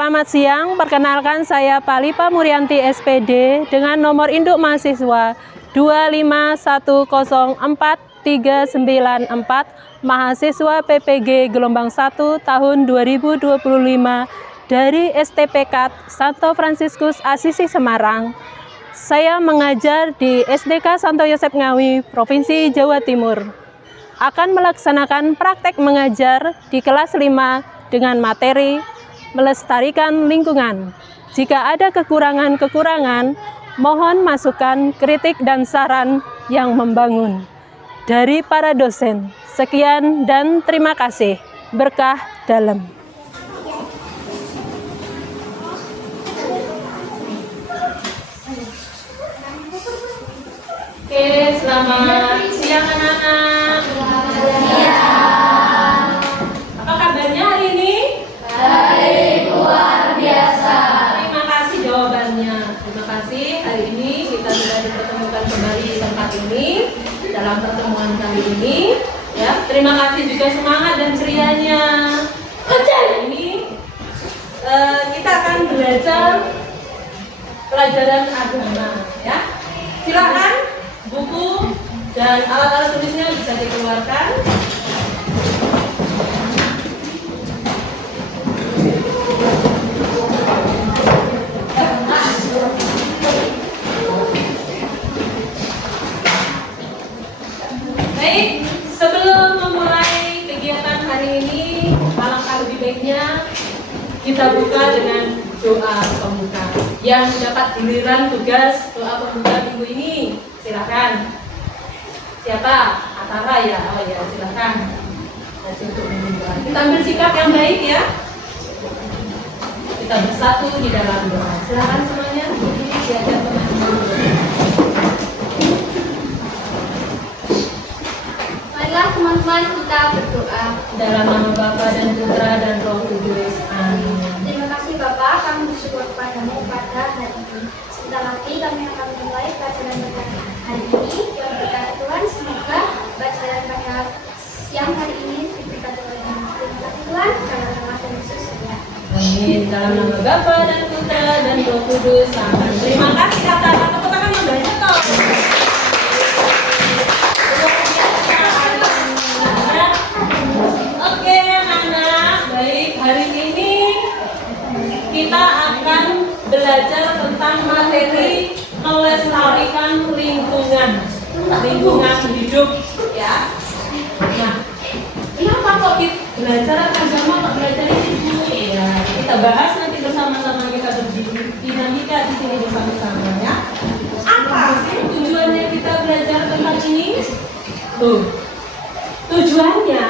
Selamat siang, perkenalkan saya Palipa Murianti SPD dengan nomor induk mahasiswa 251043994, mahasiswa PPG gelombang 1 tahun 2025 dari STPK Santo Fransiskus Asisi Semarang. Saya mengajar di SDK Santo Yosef Ngawi, Provinsi Jawa Timur. Akan melaksanakan praktek mengajar di kelas 5 dengan materi melestarikan lingkungan. Jika ada kekurangan-kekurangan, mohon masukan, kritik, dan saran yang membangun dari para dosen. Sekian dan terima kasih. Berkah dalam. Oke, selamat siang anak-anak. Apa kabarnya hari ini? Baik, luar biasa. Terima kasih jawabannya. Terima kasih. Hari ini kita sudah dipertemukan kembali di tempat ini dalam pertemuan kali ini. Ya, terima kasih juga semangat dan cerianya. Hari ini kita akan belajar pelajaran agama. Ya, silakan buku dan alat-alat tulisnya bisa dikeluarkan. Baik, sebelum memulai kegiatan hari ini, alangkah lebih baiknya kita buka dengan doa pembuka yang mendapat giliran tugas doa pembuka minggu ini. Silakan. Siapa? Atara ya? Oh ya, silakan. Untuk membuka. Kita ambil sikap yang baik ya. Kita bersatu di dalam doa. Silakan semuanya. Diajak teman-teman. Marilah teman-teman kita berdoa. Dalam nama Bapa dan Putra dan Roh Kudus. Amin. Terima kasih Bapak, kami bersyukur kepadamu pada hari ini. Sebentar lagi kami akan memulai pelajaran pada hari ini. Yang berkata Tuhan, semoga pelajaran pada siang hari ini diberkati oleh Tuhan. Terima kasih Tuhan, dalam nama Tuhan Yesus. Amin. Dalam nama Bapa dan Putra dan Roh Kudus. Amin. Terima kasih kata tepuk tangan yang banyak toh. Oke anak-anak, baik, hari ini kita akan belajar tentang materi melestarikan lingkungan hidup ya. Nah, kenapa kok kita belajar agama, kok belajar ini? Ya, kita bahas nanti bersama-sama, kita berdinamika di sini bersama-sama ya. Apa sih tujuannya kita belajar tentang ini? Tujuannya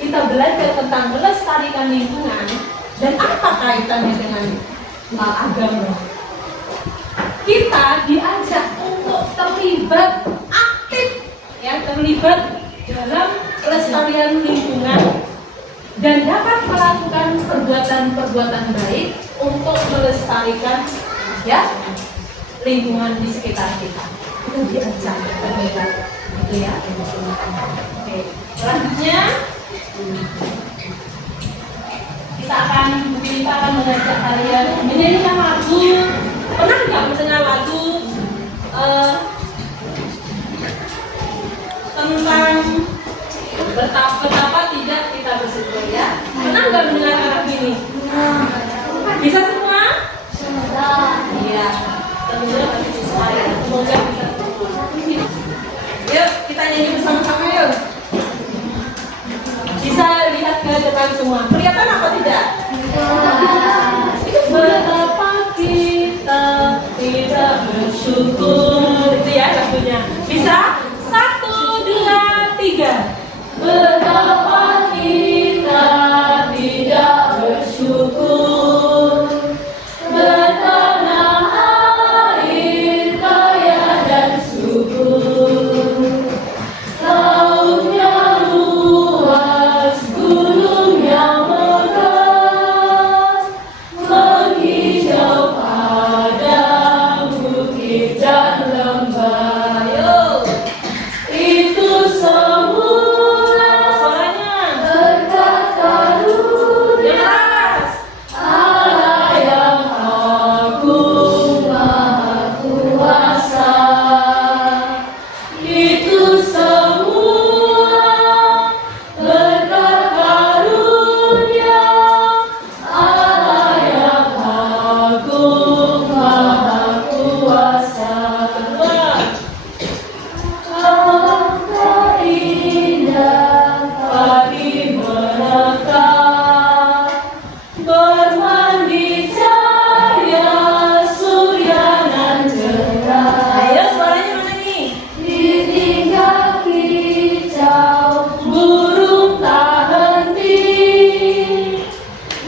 kita belajar tentang melestarikan lingkungan. Dan apa kaitannya dengan agama? Kita diajak untuk terlibat aktif, ya, terlibat dalam pelestarian lingkungan dan dapat melakukan perbuatan-perbuatan baik untuk melestarikan ya lingkungan di sekitar kita. Kita diajak terlibat, gitu ya. Oke, selanjutnya kita akan mengajak kalian menyanyikan lagu. Pernah nggak mendengar lagu tentang betapa tidak kita bersyukur ya? Pernah nggak mendengar lagu ini? Bisa semua? Iya. Tentunya pasti bisa ya. Semoga bisa semua. Yuk kita nyanyi bersama-sama yuk. Bisa lihat ke depan semua. Kelihatan apa tidak? Betapa kita bermandi cahaya surya nan cerah. Ayo suaranya mana nih? Ditinggal kicau burung tak henti,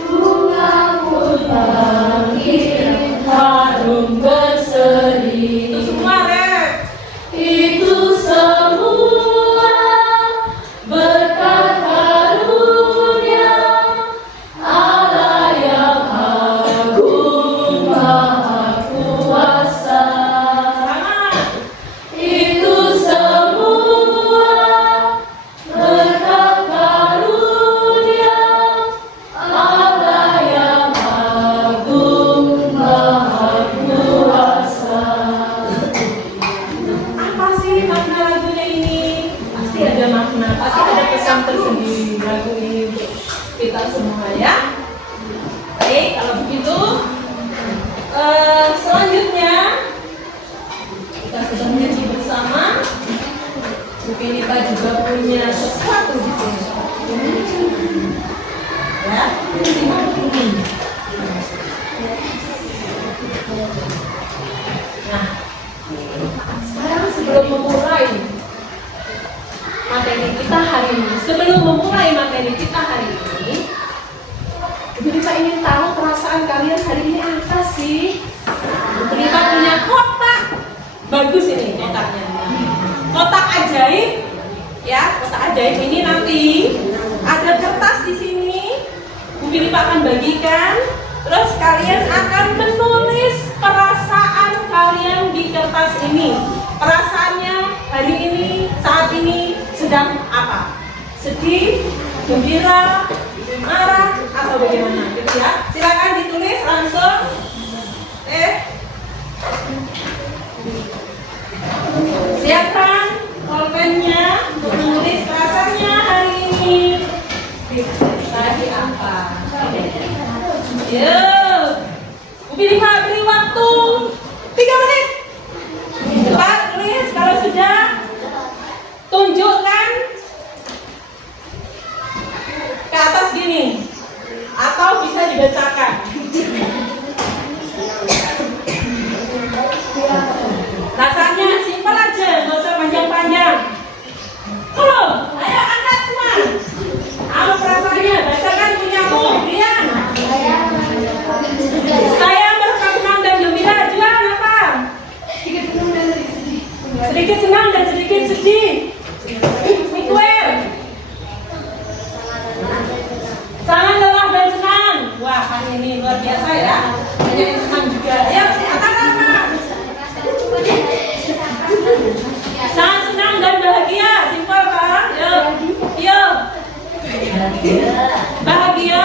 bunga pun bangkit harum berseri. Itu semua ref. Itu semua berkat karunia Allah yang agung maha kuasa. Itu semua berkat karunia Allah yang agung maha kuasa. Apa sih makna lagunya ini? Pasti ada makna, pasti ada pesan tersendiri lagu ini untuk kita semua ya. Baik, kalau begitu selanjutnya kita sudah menyanyi bersama. Bu Filipa juga punya sesuatu di sini. Ya, nah, sekarang sebelum memulai materi kita hari ini, Filipa ingin tahu perasaan kalian hari ini apa sih? Filipa punya kotak, bagus ini kotaknya. Kotak ajaib, ya, kotak ajaib ini nanti ada kertas di sini. Bu Filipa akan bagikan, terus kalian akan menulis perasaan kalian di kertas ini. Perasaannya hari ini, saat ini sedang apa? Sedih, gembira, marah, atau bagaimana? Gitu ya. Silakan ditulis langsung. Siapkan pulpennya untuk menulis perasaannya hari ini. Tadi apa? Yuk, Bu Filipa beri waktu 3 menit. Cepat tulis, kalau sudah tunjukkan ke atas gini, atau bisa dibacakan. Rasanya simpel aja, nggak usah panjang-panjang. Belum? Ayo angkat semua. Apa perasaannya? Bacakan punyamu, Rian. Saya merasa senang dan gembira. Juan apa? Sedikit senang dan sedikit sedih. Miguel. Sangat lelah dan senang. Wah, hari ini luar biasa ya. Banyak yang senang juga. Ayo, katakan apa? Sangat senang dan bahagia. Simpel Pak. Yuk. Bahagia.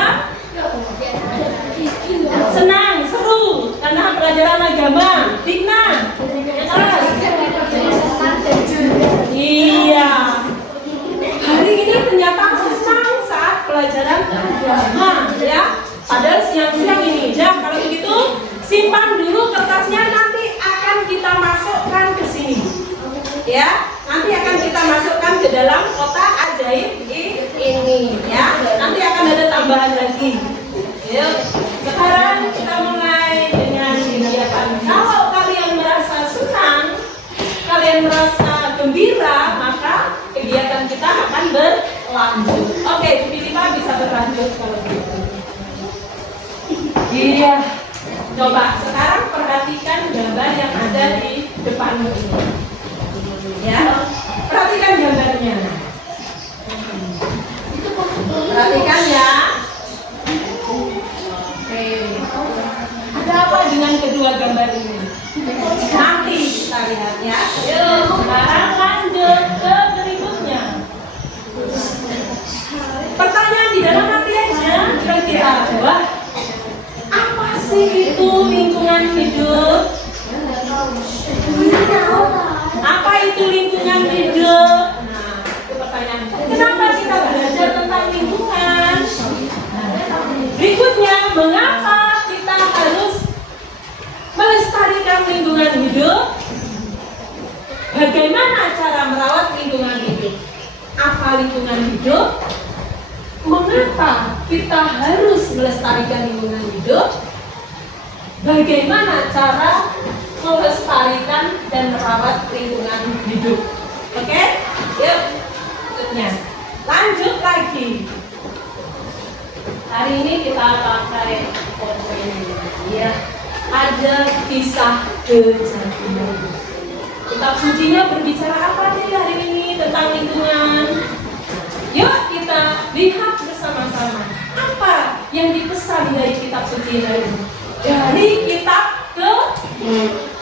Senang, seru karena pelajaran agama. Digna. Iya. Hari ini ternyata senang saat pelajaran agama ya. Padahal siang-siang ini. Ya, kalau begitu simpan dulu kertasnya, nanti akan kita masukkan ke sini. Ya, nanti akan kita masukkan ke dalam kotak ajaib ini ya. Nanti akan ada tambahan lagi. Yuk, sekarang kita mulai dengan kegiatan. Kalau kalian merasa senang, kalian merasa gembira, maka kegiatan kita akan berlanjut. Oke, Bu Filipa bisa berlanjut kalau gitu. Iya. Coba sekarang perhatikan gambar yang ada di depanmu ini. Ya, perhatikan gambarnya. Perhatikan ya. Oke. Ada apa dengan kedua gambar ini? Nanti kita lihat ya. Yuk, sekarang lanjut ke berikutnya. Pertanyaan di dalam hati aja, kira-kira wah, apa sih itu lingkungan hidup? Apa itu lingkungan hidup? Nah, itu pertanyaan. Kenapa kita belajar tentang lingkungan? Berikutnya, mengapa kita harus melestarikan lingkungan hidup? Bagaimana cara merawat lingkungan hidup? Apa lingkungan hidup? Mengapa kita harus melestarikan lingkungan hidup? Bagaimana cara melestarikan dan merawat lingkungan hidup? Oke? Yuk, berikutnya. Lanjut lagi. Hari ini kita pakai foto ini. Ya, ada kisah kejadian. Kitab sucinya berbicara apa nih hari ini tentang lingkungan? Yuk kita lihat bersama-sama apa yang dipesan dari kitab suci hari ini. Dari kitab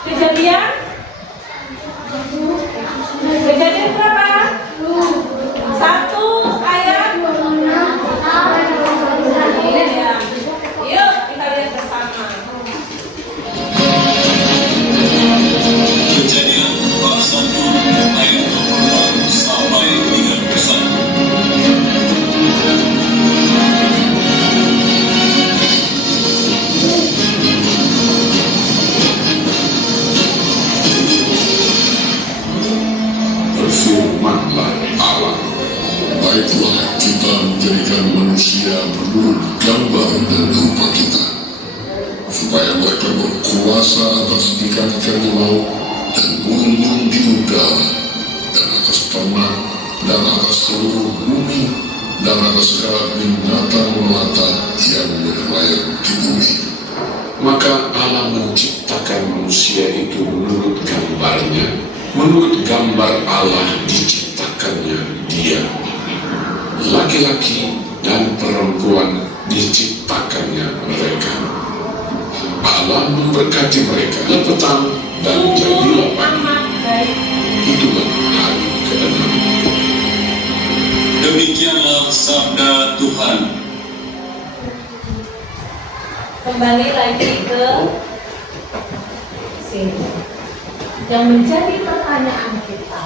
Kejadian berapa? 1 ayat 6. Ya. Yuk kita lihat bersama. Kejadian bab 1 ayat 26 sampai 31. Berfirmanlah Allah, baiklah kita menjadikan manusia menurut gambar dan rupa kita, supaya mereka berkuasa atas ikan-ikan di laut dan burung di udara, dan atas ternak, dan atas seluruh bumi, dan atas segala binatang melata yang berlayar di bumi. Maka Allah menciptakan manusia itu menurut gambarnya. Menurut gambar Allah diciptakannya dia. Laki-laki dan perempuan diciptakannya mereka. Allah memberkati mereka petang dan jadilah pagi. Itulah hari ke-6. Demikianlah sabda Tuhan. Kembali lagi ke sini. Yang menjadi pertanyaan kita,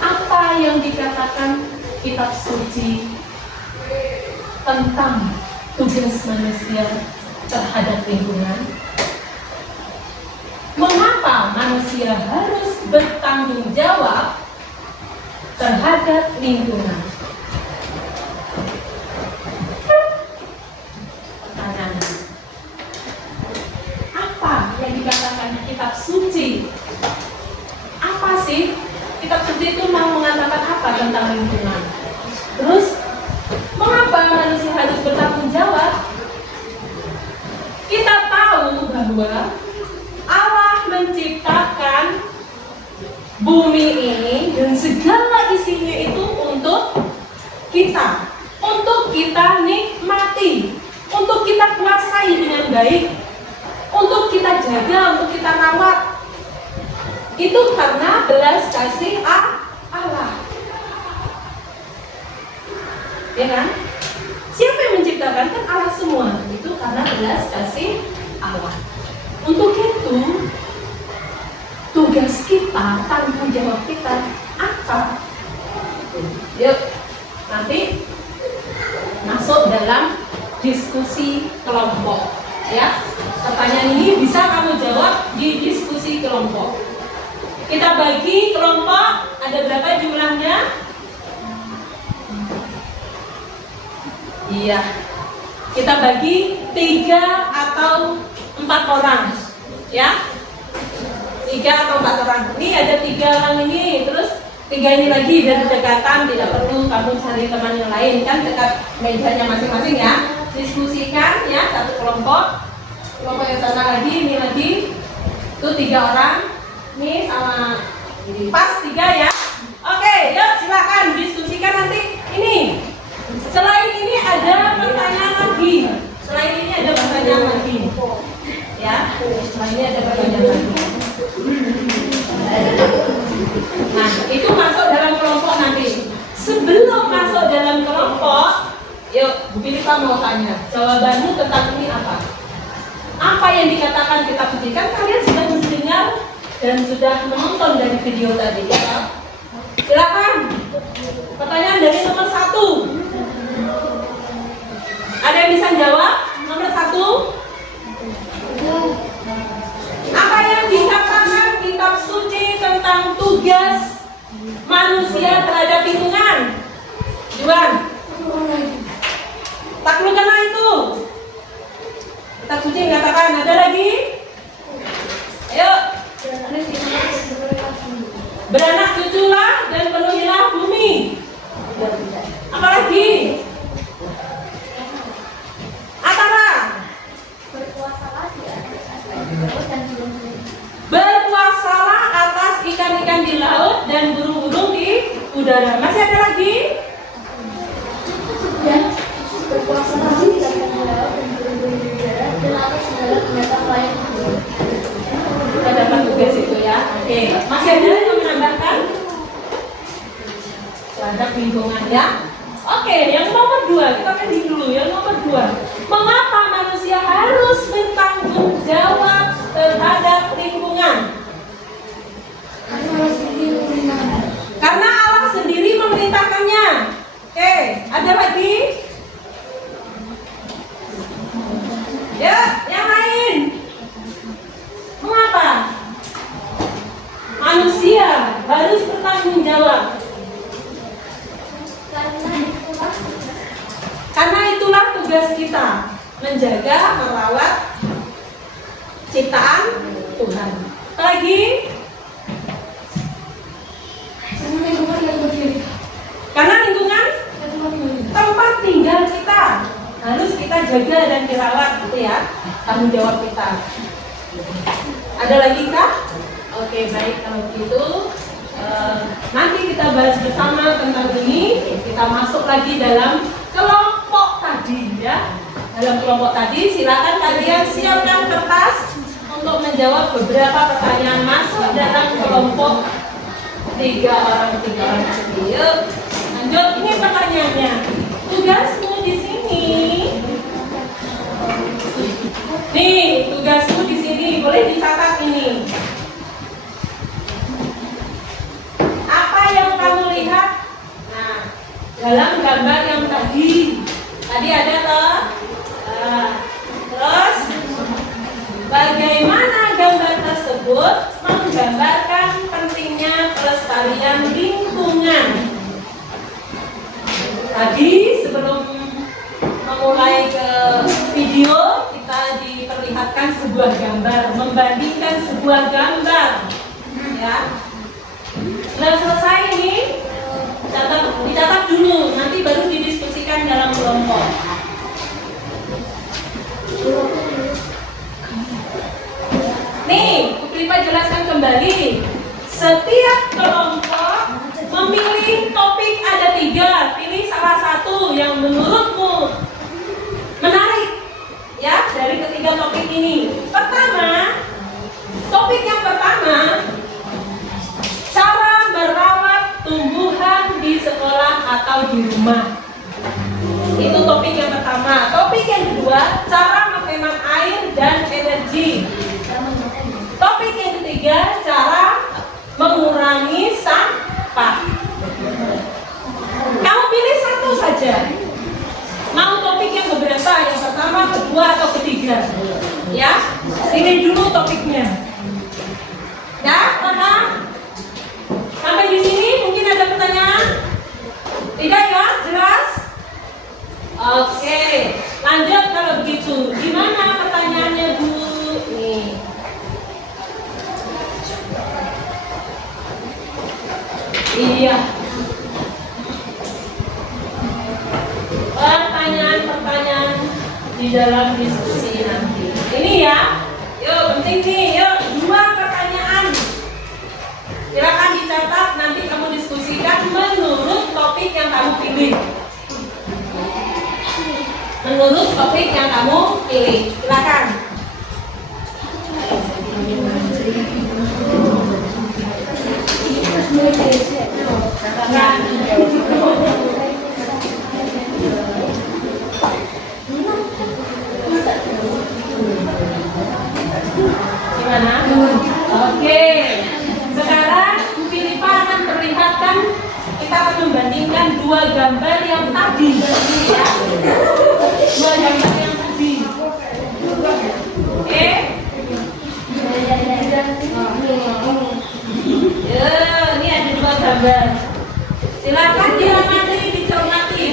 apa yang dikatakan kitab suci tentang tugas manusia terhadap lingkungan? Mengapa manusia harus bertanggung jawab terhadap lingkungan? Yang dikatakan kitab suci, apa sih kitab suci itu mau mengatakan apa tentang lingkungan? Terus mengapa manusia harus bertanggung jawab? Kita tahu bahwa Allah menciptakan bumi ini dan segala isinya itu untuk kita nikmati, untuk kita kuasai dengan baik, untuk kita jaga, untuk kita rawat. Itu karena belas kasih Allah. Ya kan? Siapa yang menciptakan? Kan Allah semua. Itu karena belas kasih Allah. Untuk itu, tugas kita, tanggung jawab kita apa? Yuk, nanti masuk dalam diskusi kelompok. Ya, pertanyaan ini bisa kamu jawab di diskusi kelompok. Kita bagi kelompok, ada berapa jumlahnya? Iya, kita bagi 3 atau 4 orang, ya, 3 atau 4 orang. Ini ada 3 orang ini, terus 3 ini lagi dan berdekatan, tidak perlu kamu cari teman yang lain, kan dekat mejanya masing-masing ya. Diskusikan ya, satu kelompok yang sana lagi, ini lagi, itu 3 orang, ini sama ini, pas 3 ya. Oke, yuk silakan diskusikan nanti. Ini selain ini ada pertanyaan lagi, selain ini ada pertanyaan lagi, ya. Selain ini ada pertanyaan lagi. Nah, itu masuk dalam kelompok nanti. Sebelum masuk dalam kelompok, yuk Bu Filipa mau tanya, jawabanmu tentang ini apa? Apa yang dikatakan kitab suci? Kan kalian sudah mendengar dan sudah menonton dari video tadi, ya? Silakan. Pertanyaan dari nomor 1. Ada yang bisa jawab? Nomor 1. Apa yang dikatakan kitab suci tentang tugas manusia terhadap lingkungan? Buruan. Taklukkanlah itu. Kitab suci mengatakan, ada lagi? Ayo. Beranak cuculah dan penuhilah bumi. Apalagi? Atara. Berpuasalah atas ikan-ikan di laut dan burung-burung di udara. Masih ada lagi? Berpuasalah di ikan-ikan di laut dan burung-burung di udara dan atas segala binatang lain. Kita dapat tugas itu ya. Oke. Masih ada yang menambahkan? Terhadap lingkungan ya. Oke, yang nomor 2 kita pending dulu. Yang nomor 2, mengapa manusia harus bertanggung jawab terhadap lingkungan? Karena Allah sendiri memerintahkannya. Oke, ada lagi? Ya, yang lain. Mengapa manusia harus bertanggung jawab? Karena itulah tugas kita, menjaga, merawat ciptaan Tuhan. Lagi? Karena lingkungan tempat tinggal kita harus kita jaga dan dirawat, gitu ya, tanggung jawab kita. Ada lagi kah? Oke, baik, kalau begitu nanti kita bahas bersama tentang ini. Kita masuk lagi dalam kelompok tadi ya. Dalam kelompok tadi silakan kalian siapkan kertas untuk menjawab beberapa pertanyaan masuk dalam kelompok 3 orang. Yuk, lanjut. Ini pertanyaannya. Tugasmu di sini. Nih, tugasmu di sini. Boleh dicatat ini. Apa yang kamu lihat? Nah, dalam gambar yang tadi ada toh. Terus bagaimana gambar tersebut menggambarkan pentingnya pelestarian lingkungan? Tadi sebelum memulai ke video kita diperlihatkan sebuah gambar, membandingkan sebuah gambar, ya. Sudah selesai ini, dicatat dulu, nanti baru didiskusikan dalam kelompok. Nih, Bu Klipa jelaskan kembali. Setiap kelompok memilih topik, ada 3. Pilih salah satu yang menurutmu menarik, ya, dari ketiga topik ini. Pertama, topik yang pertama, cara merawat tumbuhan di sekolah atau di rumah. Itu topik yang pertama. Topik yang kedua, cara menghemat air dan energi. Topik yang ketiga, cara mengurangi sampah. Kamu pilih satu saja. Mau topik yang beberapa? Yang pertama, kedua, atau ketiga? Ya, pilih dulu topiknya. Ya, paham? Sampai di sini mungkin ada pertanyaan? Tidak ya? Jelas? Oke, lanjut kalau begitu. Gimana pertanyaannya, Bu? Nih. Iya. Pertanyaan-pertanyaan di dalam diskusi nanti. Ini ya. Yuk, penting nih. Yuk, 2 pertanyaan. Silakan dicatat, nanti kamu diskusikan menurut topik yang kamu pilih. Menurut topik yang kamu pilih. Silakan. Gimana? Oke. Sekarang Bu Filipa akan perlihatkan, kita akan membandingkan 2 gambar yang tadi, ya. 2 gambar yang tadi. Oke. Ya, ini ada 2 gambar. Silakan diamati, dicermati.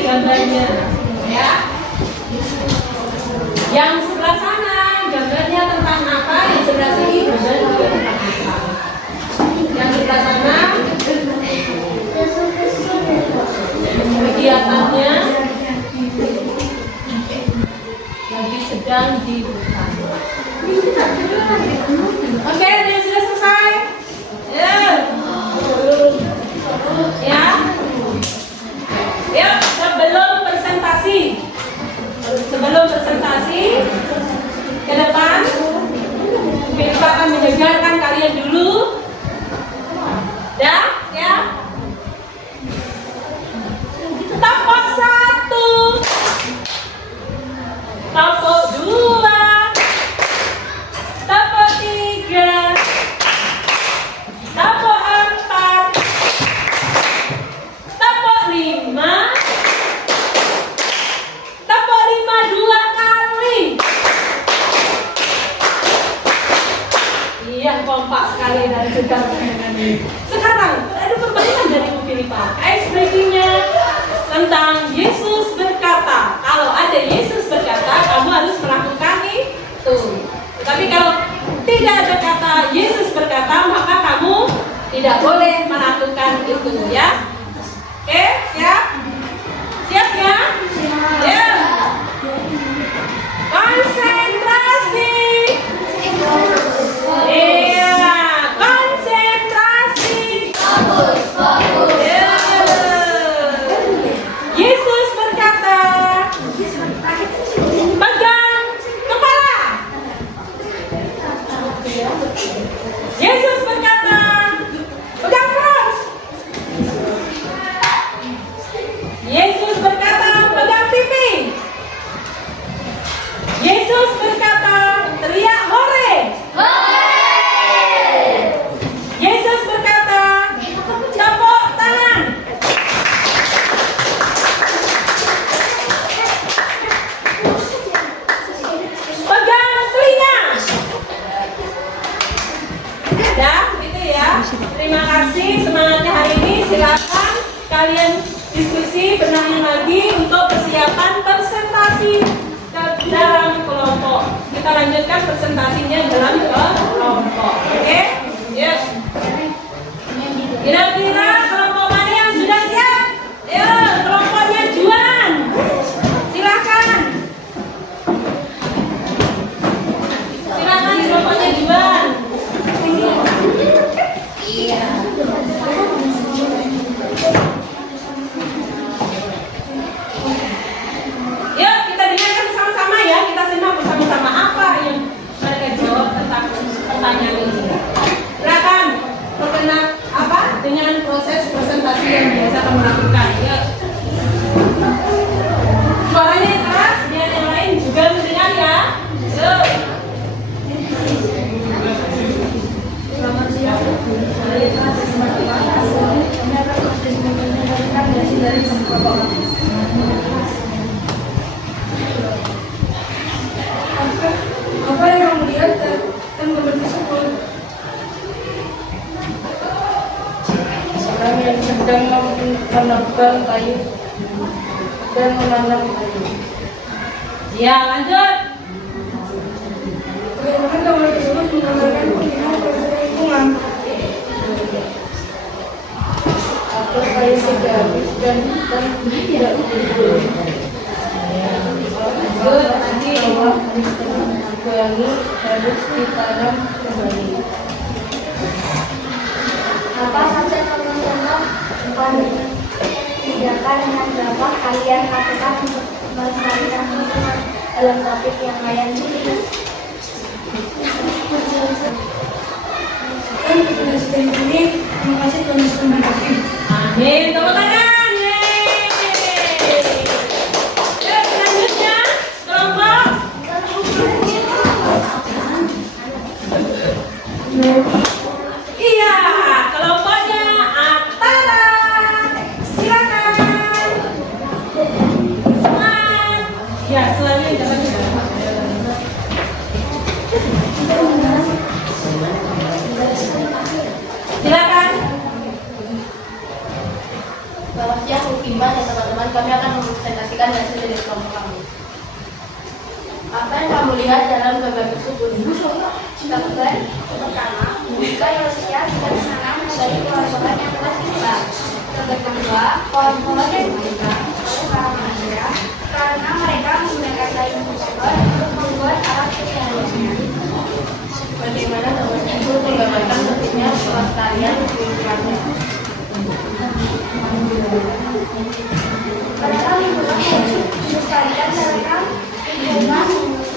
lagi sedang dibuka. Oke, ini sudah selesai. Ya. Ya. Yuk, sebelum presentasi ke depan, kita akan mendengarkan kalian dulu. Ya, ya. Tampok 1, tampok 2, tampok 3, tampok 4, tampok 5, tampok 5 2 kali. Iya, kompak sekali dari sekarang. Sekarang ada perbandingan dari Bu Filipa. Ice breaking-nya tentang Yesus berkata. Kalau ada Yesus berkata, kamu harus melakukan itu. Tetapi kalau tidak ada kata Yesus berkata, maka kamu tidak boleh melakukan itu, ya. Oke, siap? Siap ya? Ya. Konsentrasi. Iya, konsentrasi. Ya. Yesus berkata, pegang kepala. Yesus berkata, pegang perut. Yesus berkata, pegang pipi. Yesus berkata, teriak hore. Yesus berkata, tepuk tangan. Pegang telinga. Ya, gitu ya. Terima kasih semangatnya hari ini. Silakan kalian diskusi, benahin lagi untuk persiapan presentasi dalam kelompok. Kita lanjutkan presentasinya dalam kelompok. Oke? Yes. Kira-kira kelompok mana yang sudah siap? Ya, kelompoknya Juan. Silakan. Silakan kelompoknya Juan. Iya. Yuk, kita dengarkan sama-sama ya. Kita simak bersama-sama apa yang mereka jawab tentang pertanyaan ini. Silakan berkenan apa dengan proses presentasi yang biasa kamu lakukan. Yuk. Suaranya keras, biar yang lain juga mendengar ya. Yuk. Selamat siang. Saya teman-teman. Kami akan proses mendengarkan dari kelompok. Apa yang kamu lihat dan membentuk tersebut? Orang yang sedang menebang kayu dan menanam kayu. Ya, lanjut. Bagaimana gambar tersebut menggambarkan penggunaan proses lingkungan? Agar kayu tidak habis dan tidak gugur. Nanti baru harus ditanam kembali. Apa saja contoh-contoh tindakan yang dapat kalian lakukan untuk melestarikan lingkungan dalam topik yang kalian pilih? Ini terima kasih Tuhan Yesus memberkati. Amin. Tepuk tangan. Yuk, selanjutnya kelompok. Iya, kelompoknya Atara. Silakan. Semangat. Ya, selanjutnya dapat juga. Silakan. Selamat siang, Bu Kimba dan teman-teman. Kami akan mempresentasikan hasil dari kelompok kami. Apa yang kamu lihat dalam gambar tersebut? Gambar pertama, membuka manusia sedang menanam dari pohon-pohon yang telah tiba. Gambar kedua, pohon-pohon yang tiba oleh para manusia karena mereka menggunakan kayu dengan motor untuk membuat alat keseharian. Bagaimana teman itu menggambarkan pentingnya pelestarian lingkungannya? Padahal lingkungan harus dilestarikan karena lingkungan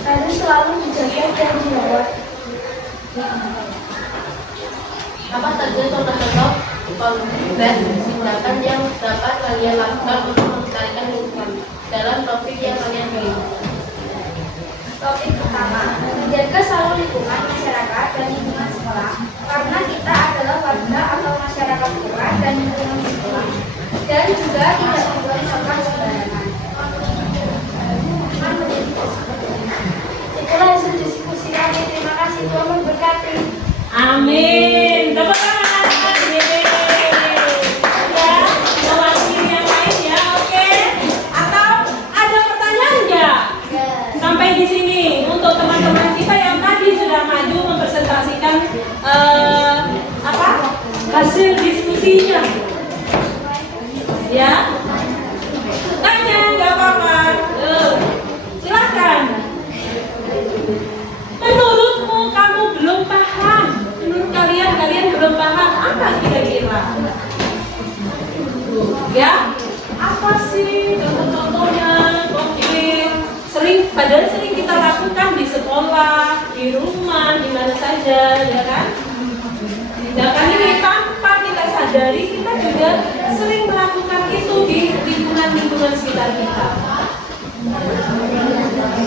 harus selalu dijaga dan dirawat. Apa saja contoh-contoh konkret tindakan yang dapat kalian lakukan untuk melestarikan lingkungan dalam topik yang kalian pilih? Topik pertama, menjaga selalu lingkungan masyarakat dan lingkungan sekolah. Karena kita adalah warga atau masyarakat luar dan lingkungan sekolah. Dan juga tidak membuang sampah sembarangan. Itulah hasil diskusi kami. Terima kasih, Tuhan memberkati. Amin. Tepuk tangan. Yeay. Ya, mewakili yang lain ya, oke? Atau ada pertanyaan nggak? Sampai di sini untuk teman-teman kita yang tadi sudah maju mempresentasikan hasil diskusinya. Ya, tanya nggak apa-apa. Silakan. Menurutmu kamu belum paham? Menurut kalian belum paham apa kira-kira? Ya, apa sih contoh-contohnya konkret? Padahal sering kita lakukan di sekolah, di rumah, di mana saja, ya kan? Tindakan ini tanpa kita sadari, kita juga sering melakukan itu di lingkungan sekitar kita.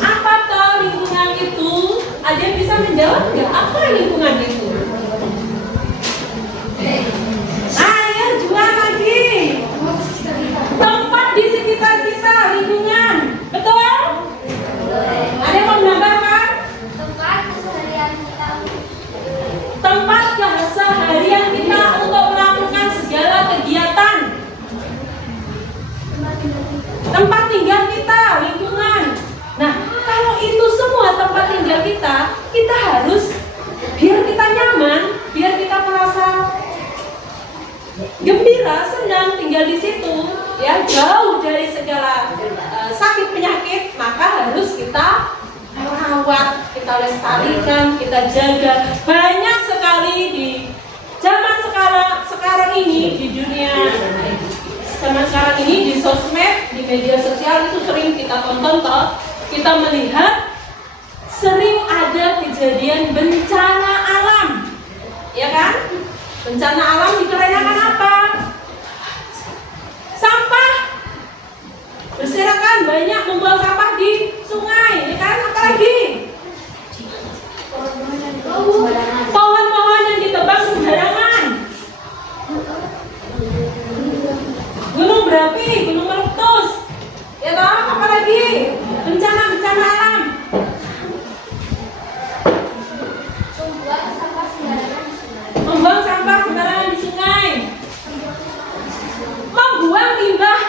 Apa toh lingkungan itu? Ada yang bisa menjawab nggak? Apa lingkungan itu? Ayo jual lagi. Tempat di sekitar kita, lingkungan. Betul? Ada yang mau menambahkan? Tempat keseharian kita. Tempat keseharian kita untuk melakukan segala kegiatan. Tempat tinggal kita, lingkungan. Nah, kalau itu semua tempat tinggal kita harus biar kita nyaman, biar kita merasa gembira, senang tinggal di situ, ya jauh dari segala sakit penyakit, maka harus kita rawat, kita lestarikan, kita jaga. Banyak sekali di zaman sekarang ini di dunia zaman sekarang ini di sosmed, di media sosial itu sering kita tonton toh, kita melihat sering ada kejadian bencana alam, ya kan? Bencana alam dikarenakan apa? Sampah berserakan, banyak membuang sampah di sungai, ya kan? Apalagi pohon-pohon yang ditebang sembarangan, gunung berapi, gunung meletus, ya toh? Apalagi bencana alam. Membuang sampah sembarangan di sungai. Membuang limbah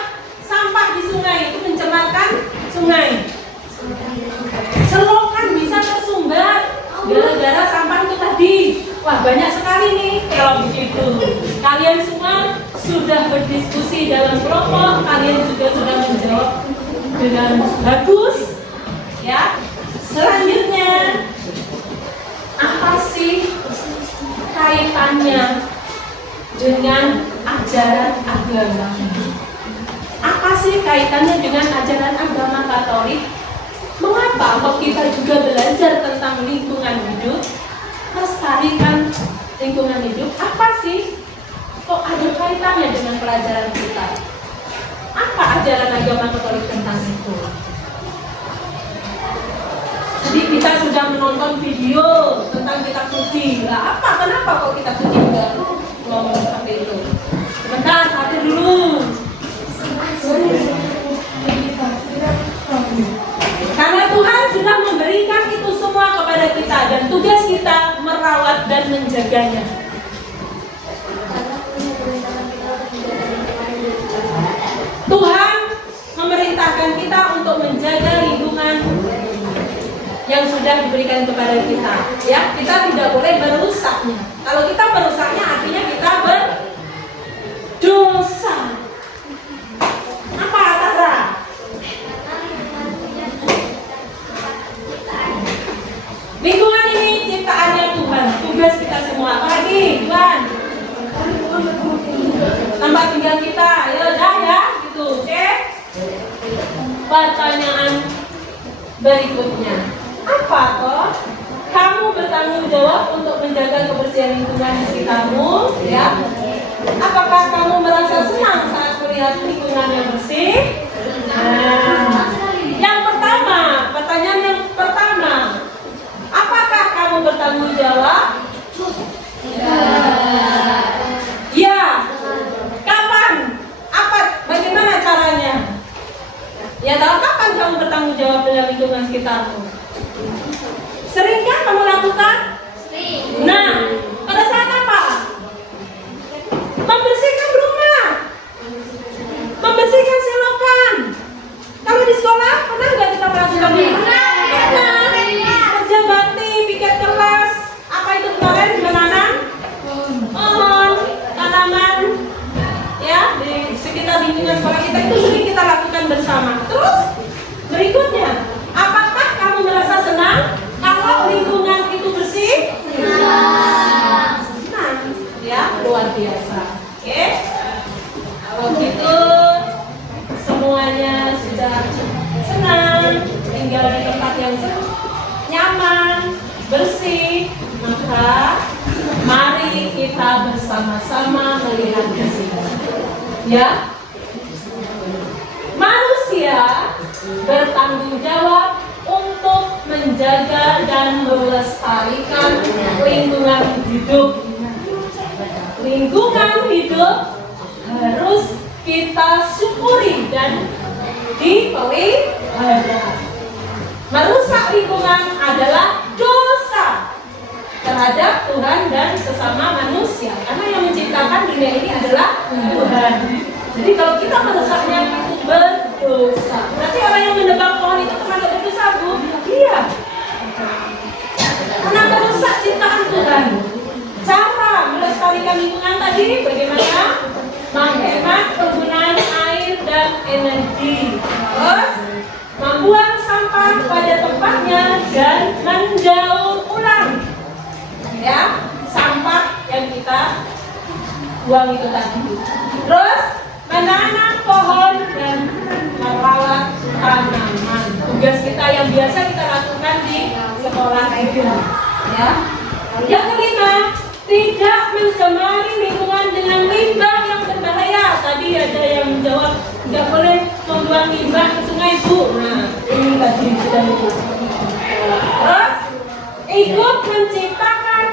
sampah di sungai itu mencemarkan sungai. Selokan bisa tersumbat gara-gara sampah itu tadi. Wah, banyak sekali nih. Kalau begitu, kalian semua sudah berdiskusi dalam kelompok, kalian juga sudah menjawab dengan bagus. Ya. Selanjutnya, apa sih kaitannya dengan ajaran agama? Apa sih kaitannya dengan ajaran agama Katolik? Mengapa kok kita juga belajar tentang lingkungan hidup, melestarikan lingkungan hidup? Apa sih kok ada kaitannya dengan pelajaran kita? Apa ajaran agama Katolik tentang itu? Jadi kita sudah menonton video tentang kitab suci. Lah apa? Kenapa kok kitab suci juga ngomong seperti itu? Sebentar, hadir dulu. Karena Tuhan sudah memberikan itu semua kepada kita dan tugas kita merawat dan menjaganya. Tuhan memerintahkan kita untuk menjaga lingkungan yang sudah diberikan kepada kita. Ya, kita tidak boleh merusaknya. Kalau kita merusaknya artinya kita berdosa. Apa Tara? berikutnya. Apa toh? Kamu bertanggung jawab untuk menjaga kebersihan lingkungan di sekitarmu, ya. Apakah kamu merasa senang saat melihat lingkungan yang bersih? Nah, yang pertama, pertanyaan yang pertama, apakah kamu bertanggung jawab? Ya. Kapan? Apa? Bagaimana caranya? Ya, tahu kapan kamu bertanggung jawab dengan lingkungan sekitarmu? Seringkah kamu lakukan? Nah, pada saat apa? Membersihkan rumah, membersihkan selokan. Kalau di sekolah, pernah nggak kita melakukan ini? Pernah. Kerja bakti, piket kelas, apa itu kemarin? Menanam pohon, tanaman, ya di sekitar lingkungan sekolah kita itu sering kita lakukan bersama. Terus berikutnya, apakah kamu merasa senang kalau lingkungan itu bersih? Senang, ya, luar biasa. Oke, kalau gitu semuanya sudah senang, tinggal di tempat yang nyaman, bersih, maka mari kita bersama-sama melihat ke sini. Ya, manusia bertanggung jawab untuk menjaga dan melestarikan lingkungan hidup. Lingkungan hidup harus kita syukuri dan dipelihara. Merusak lingkungan adalah dosa terhadap Tuhan dan sesama manusia, karena yang menciptakan dunia ini adalah Tuhan. Jadi kalau kita merusaknya itu berdosa. Berarti orang yang menebang pohon itu termasuk berdosa, Bu? Iya. Karena merusak ciptaan Tuhan. Cara melestarikan lingkungan tadi bagaimana? Menghemat penggunaan air dan energi. Terus membuang sampah pada tempatnya dan mendaur ulang. Ya, sampah yang kita buang itu tadi. Terus menanam pohon dan merawat tanaman. Tugas kita yang biasa kita lakukan di sekolah itu. Ya. Yang kelima, tidak mencemari lingkungan dengan limbah yang berbahaya. Tadi ada yang menjawab tidak boleh membuang limbah ke sungai, Bu. Nah, ini tadi sudah disebut. Terus ikut menciptakan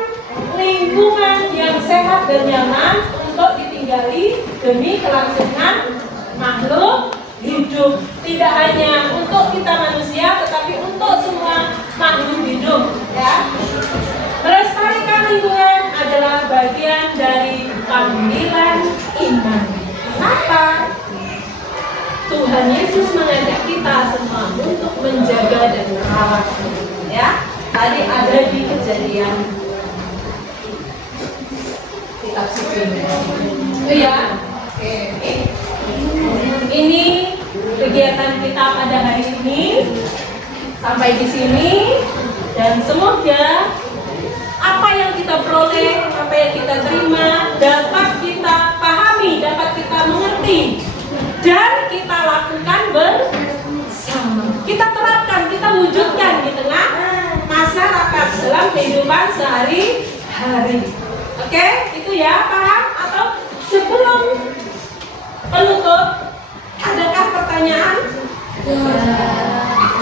lingkungan yang sehat dan nyaman untuk ditinggali demi kelangsungan makhluk hidup. Tidak hanya untuk kita manusia, tetapi untuk semua makhluk hidup. Ya, melestarikan lingkungan adalah bagian dari panggilan iman. Kenapa? Tuhan Yesus mengajak kita semua untuk menjaga dan merawat. Ya, tadi ada di Kejadian kitab suci. Itu ya. Oke. Ini kegiatan kita pada hari ini. Sampai di sini, dan semoga apa yang kita peroleh, apa yang kita terima dapat kita pahami, dapat kita mengerti, dan kita lakukan bersama. Kita terapkan, kita wujudkan di tengah masyarakat dalam kehidupan sehari-hari. Oke, itu ya, paham? Atau sebelum penutup, adakah pertanyaan?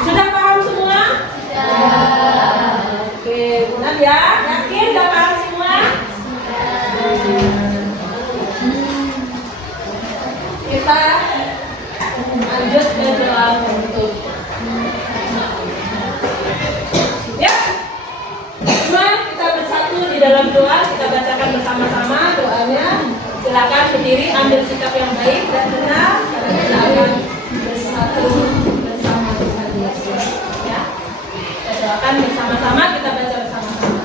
Sudah paham semua? Oke, benar ya? Yakin sudah paham semua? Kita lanjut ke doa penutup. Ya, semua kita bersatu di dalam doa. Kita bacakan bersama-sama doanya. Silakan berdiri, ambil sikap yang baik dan benar. Kita akan bersatu bersama Tuhan Yesus. Ya, kita doakan bersama-sama. Kita baca bersama-sama.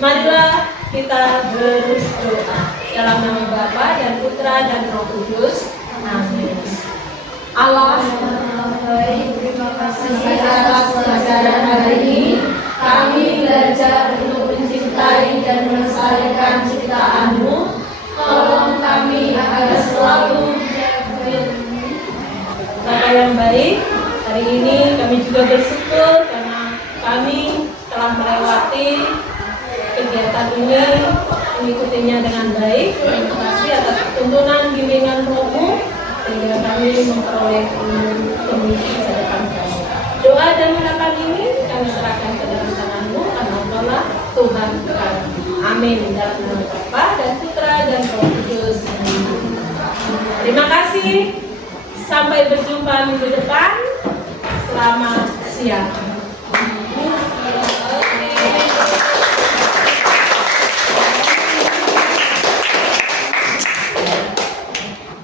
Marilah kita berdoa dalam nama Bapa dan Putra dan Roh Kudus. Amin. Allah, terima kasih atas pelajaran hari ini. Kami belajar untuk mencintai dan melestarikan ciptaan-Mu. Tolong kami agar selalu Bapa yang baik. Hari ini kami juga juga bersyukur karena kami telah melewati kegiatan ini, mengikutinya dengan baik. Terima kasih atas tuntunan bimbingan Rohmu sehingga kami memperoleh ilmu demi masa depan kami. Doa dan harapan ini kami serahkan ke dalam tangan-Mu karena Engkaulah Tuhan kami. Amin. Dalam nama Bapa dan Putra dan Roh Kudus. Terima kasih. Sampai berjumpa minggu depan. Selamat siang.